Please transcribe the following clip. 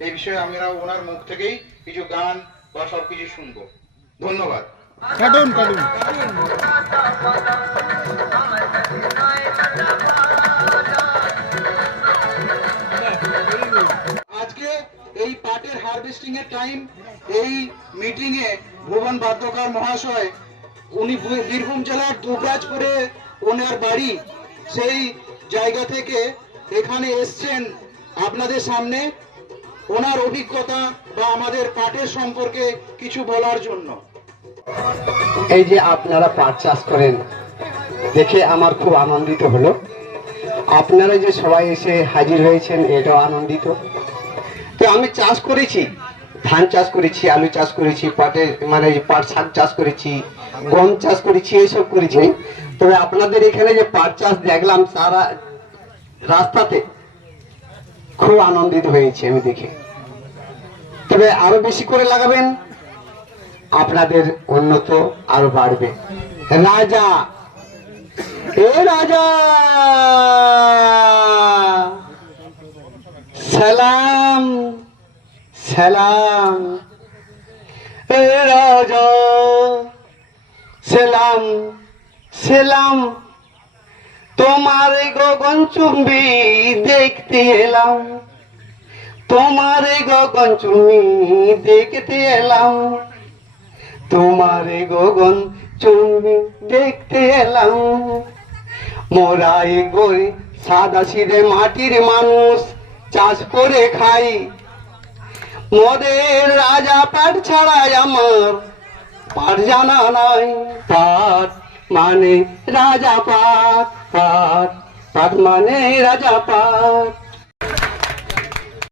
এই বিষয়ে আমরা ওনার মুখ থেকেই কিছু গান বা সবকিছু শুনব। ধন্যবাদ। কাটুন কাটুন। টাইম এই মিটিং এ ভুবন বাদ্যকার মহাশয়, উনি বীরভূম জেলার দুবরাজ করে ওনার বাড়ি, সেই জায়গা থেকে এখানে এসছেন আপনাদের সামনে ওনার অভিজ্ঞতা বা আমাদের পাটের সম্পর্কে কিছু বলার জন্য। এই যে আপনারা পাট চাষ করেন, দেখে আমার খুব আনন্দিত হলো। আপনারা যে সবাই এসে হাজির হয়েছেন, এটাও আনন্দিত। তো আমি চাষ করেছি। ধান চাষ করেছি, আলু চাষ করেছি পাটের মানে পাট শাক চাষ করেছি, গম চাষ করেছি, এইসব করেছি। তবে আপনাদের এখানে যে পাট চাষ দেখলাম, সারা রাস্তাতে খুব আনন্দিত হয়েছে আমি দেখে। তবে আরও বেশি করে লাগাবেন, আপনাদের উন্নত আরও বাড়বে। রাজা! এ রাজা! সালাম! সালাম রাজা, সালাম সালাম, তোমার গগন চুম্বি দেখতে এলাম। তোমার গগন চুম্বি দেখতে এলাম। তোমারে গগন চুম্বি দেখতে এলাম। মোরা এই গরি সাদা সিধে মাটির মানুষ, চাষ করে খাই। মোদের রাজা পাট ছাড়াই আমার। পাট জানা নাই, পাট মানে রাজা পাট পাট। পাট মানে রাজা পাট।